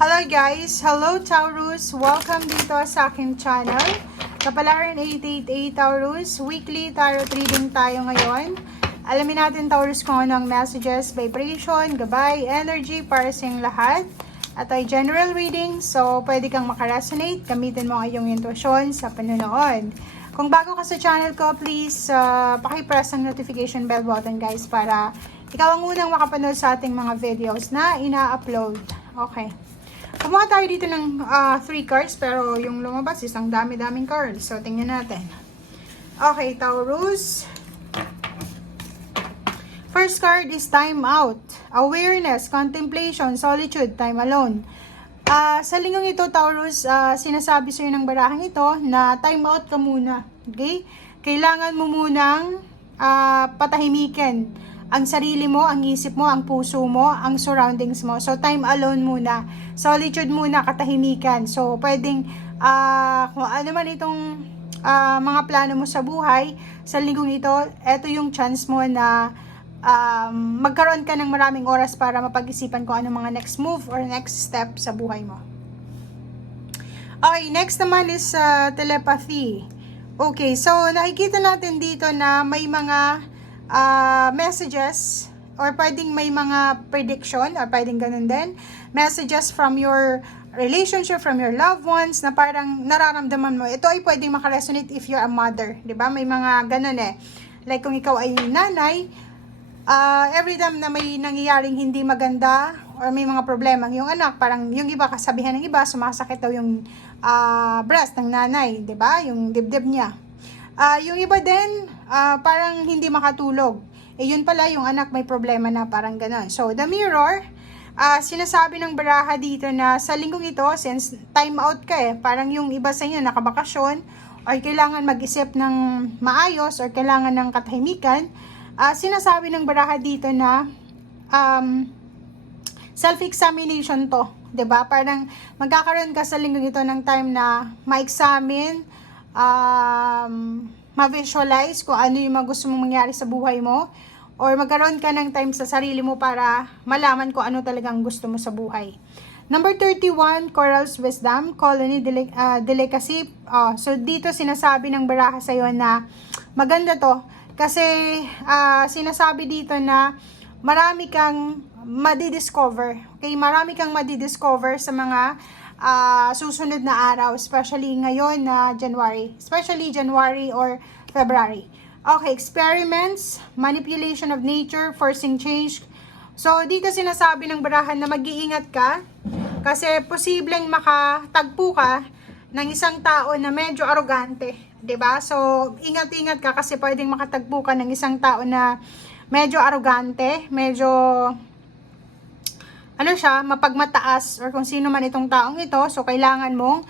Hello guys! Hello Taurus! Welcome dito sa aking channel. Kapalaran 888 Taurus. Weekly tarot reading tayo ngayon. Alamin natin Taurus kung ano ang messages, vibration, gabay, energy para sa inyong lahat. At ay general reading, so pwede kang makaresonate. Gamitin mo ang iyong intuition sa panonood. Kung bago ka sa channel ko, please paki-press ang notification bell button guys para ikaw ang unang makapanood sa ating mga videos na ina-upload. Okay. Kumuha tayo dito ng 3 cards pero yung lumabas isang dami-daming cards. So, tingnan natin. Okay, Taurus. First card is time out. Awareness, contemplation, solitude, time alone. Sa linggong ito, Taurus, sinasabi sa'yo ng barahang ito na time out ka muna. Okay? Kailangan mo munang patahimikin ang sarili mo, ang isip mo, ang puso mo, ang surroundings mo. So, time alone muna. Solitude muna, katahimikan. So, pwedeng, kung ano man itong mga plano mo sa buhay, sa linggong ito, ito yung chance mo na magkaroon ka ng maraming oras para mapag-isipan kung ano mga next move or next step sa buhay mo. Okay, next naman is telepathy. Okay, so nakikita natin dito na may mga messages or pwedeng may mga prediction or pwedeng ganun din. Messages from your relationship, from your loved ones na parang nararamdaman mo. Ito ay pwedeng makaresonate if you're a mother. Diba? May mga ganun eh. Like kung ikaw ay nanay, every time na may nangyayaring hindi maganda or may mga problema yung anak, parang yung iba kasabihan ng iba, sumasakit daw yung breast ng nanay, 'di ba? Yung dibdib niya. Yung iba din, parang hindi makatulog. Yun pala yung anak may problema na parang gano'n. So, the mirror, sinasabi ng baraha dito na sa linggong ito, since time out ka parang yung iba sa inyo nakabakasyon or kailangan mag-isip ng maayos or kailangan ng katahimikan, sinasabi ng baraha dito na self-examination to, 'di ba? Parang magkakaroon ka sa linggong ito ng time na ma-examine, ma-visualize kung ano yung mga gusto mong mangyari sa buhay mo or magkaroon ka ng time sa sarili mo para malaman kung ano talagang gusto mo sa buhay. Number 31, Coral's Wisdom, Colony Delicacy. So dito sinasabi ng baraha sa'yo na maganda to kasi sinasabi dito na marami kang madidiscover. Okay? Marami kang madidiscover sa mga susunod na araw, especially ngayon na January. Especially January or February. Okay, experiments, manipulation of nature, forcing change. So, dito sinasabi ng barahan na mag-iingat ka kasi posibleng makatagpo ka ng isang tao na medyo arrogante. 'Di ba? So, ingat-ingat ka kasi pwedeng makatagpo ka ng isang tao na medyo arrogante, medyo mapagmataas or kung sino man itong taong ito. So, kailangan mong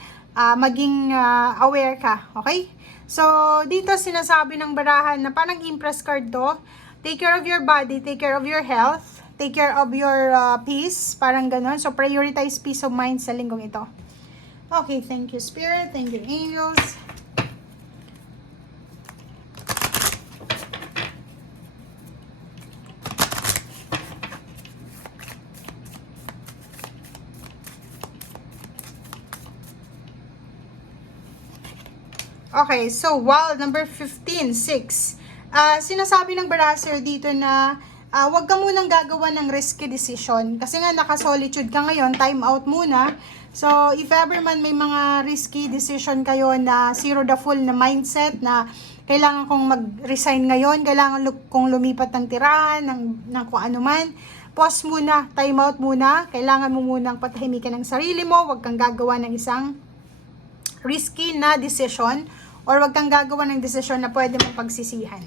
maging aware ka. Okay? So, dito sinasabi ng barahan na parang impress card to. Take care of your body, take care of your health, take care of your peace. Parang ganun. So, prioritize peace of mind sa linggong ito. Okay, thank you Spirit, thank you angels. Okay, so wow, number 15, 6. Sinasabi ng baraha dito na wag ka munang gagawa ng risky decision. Kasi nga naka-solitude ka ngayon, time out muna. So, if ever man may mga risky decision kayo na zero the full na mindset na kailangan kong mag-resign ngayon, kailangan kong lumipat ng tirahan, ng kung ano man, pause muna, time out muna. Kailangan mo munang patahimikan ng sarili mo, wag kang gagawa ng isang risky na decision or wag kang gagawa ng desisyon na pwede mong pagsisihan.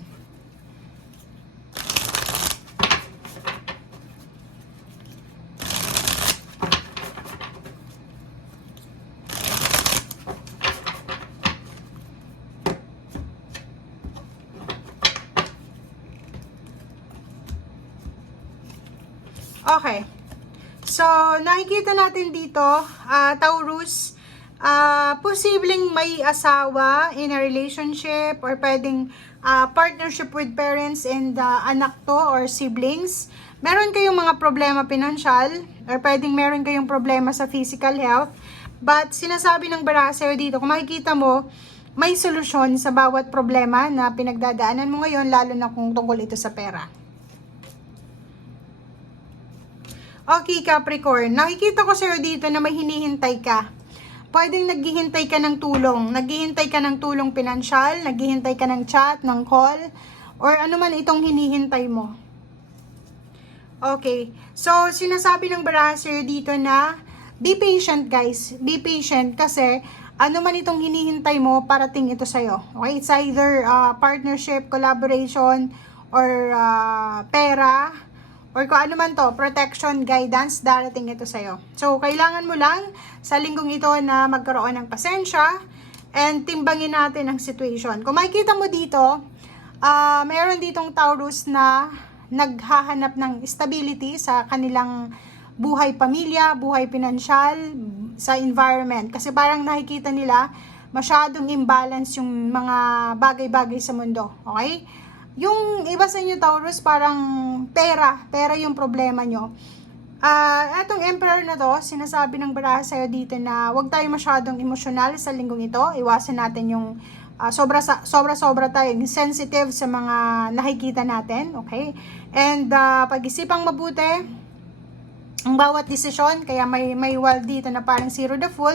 Okay. So, nakikita natin dito, Taurus, posibleng may asawa in a relationship or pwedeng partnership with parents and anak to or siblings. meron kayong mga problema pinansyal, or pwedeng meron kayong problema sa physical health, but sinasabi ng baraha sa'yo dito, kung makikita mo, may solusyon sa bawat problema na pinagdadaanan mo ngayon, lalo na kung tungkol ito sa pera. Okay, Capricorn, nakikita ko sa'yo dito na may hinihintay ka. Pwedeng naghihintay ka ng tulong. Naghihintay ka ng tulong pinansyal, naghihintay ka ng chat, ng call, or ano man itong hinihintay mo. Okay. So, sinasabi ng baraha sa'yo dito na be patient, guys. Be patient kasi ano man itong hinihintay mo, parating ito sa'yo. Okay? It's either partnership, collaboration, or pera, or kung ano man to, protection, guidance, darating ito sa'yo. So, kailangan mo lang sa linggong ito na magkaroon ng pasensya and timbangin natin ang situation. Kung makikita mo dito, mayroon ditong Taurus na naghahanap ng stability sa kanilang buhay pamilya, buhay pinansyal, sa environment. Kasi parang nakikita nila masyadong imbalance yung mga bagay-bagay sa mundo. Okay? Yung iba sa inyo, Taurus, parang pera yung problema nyo. Etong Emperor na to, sinasabi ng baraha sa'yo dito na huwag tayo masyadong emosyonal sa linggong ito. Iwasan natin yung sobra tayong sensitive sa mga nakikita natin. Okay? And pag-isipang mabuti ang bawat desisyon, kaya may wall dito na parang zero the fool.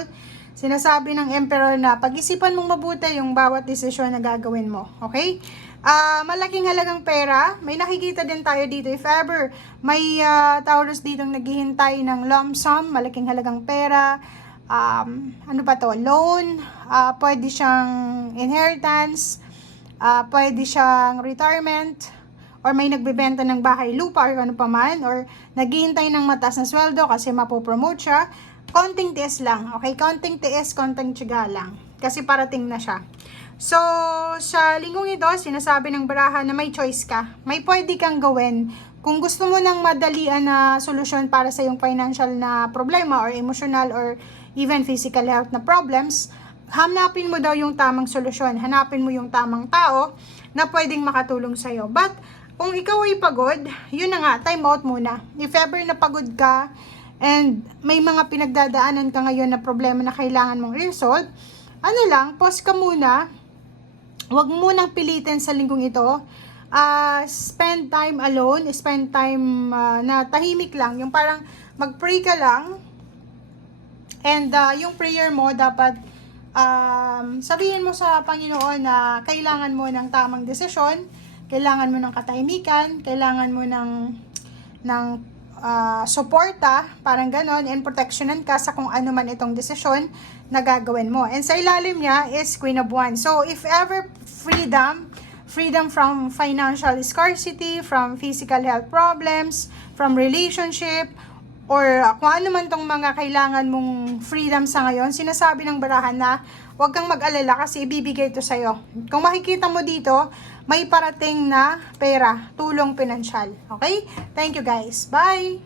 Sinasabi ng Emperor na pag-isipan mong mabuti yung bawat desisyon na gagawin mo. Okay? Malaking halagang pera. May nakikita din tayo dito. If ever may Taurus dito naghihintay ng lump sum, malaking halagang pera, ano pa to? Loan, pwede siyang inheritance, pwede siyang retirement, or may nagbebenta ng bahay, lupa, or ano pa man, or naghihintay ng mataas na sweldo kasi mapopromote siya. Konting tiis lang. Okay? Konting tiis, konting tiyaga lang. Kasi parating na siya. So, sa linggong ito, sinasabi ng baraha na may choice ka. May pwede kang gawin. Kung gusto mo ng madalian na solusyon para sa iyong financial na problema or emotional or even physical health na problems, hanapin mo daw yung tamang solusyon. Hanapin mo yung tamang tao na pwedeng makatulong sa'yo. But, kung ikaw ay pagod, yun na nga, time out muna. If ever na pagod ka and may mga pinagdadaanan ka ngayon na problema na kailangan mong resolve, ano lang, pause ka muna. Huwag mo nang pilitin sa linggong ito. Spend time alone, spend time na tahimik lang. Yung parang mag-pray ka lang. And yung prayer mo dapat sabihin mo sa Panginoon na kailangan mo ng tamang desisyon, kailangan mo ng katahimikan, kailangan mo ng suporta, parang ganon, and protectionan ka sa kung ano man itong desisyon na gagawin mo. And sa ilalim niya is Queen of Wands. So, if ever freedom from financial scarcity, from physical health problems, from relationship, or kung ano man tong mga kailangan mong freedom sa ngayon, sinasabi ng barahan na huwag kang mag-alala kasi ibibigay ito sa'yo. Kung makikita mo dito, may parating na pera, tulong pinansyal. Okay? Thank you guys. Bye!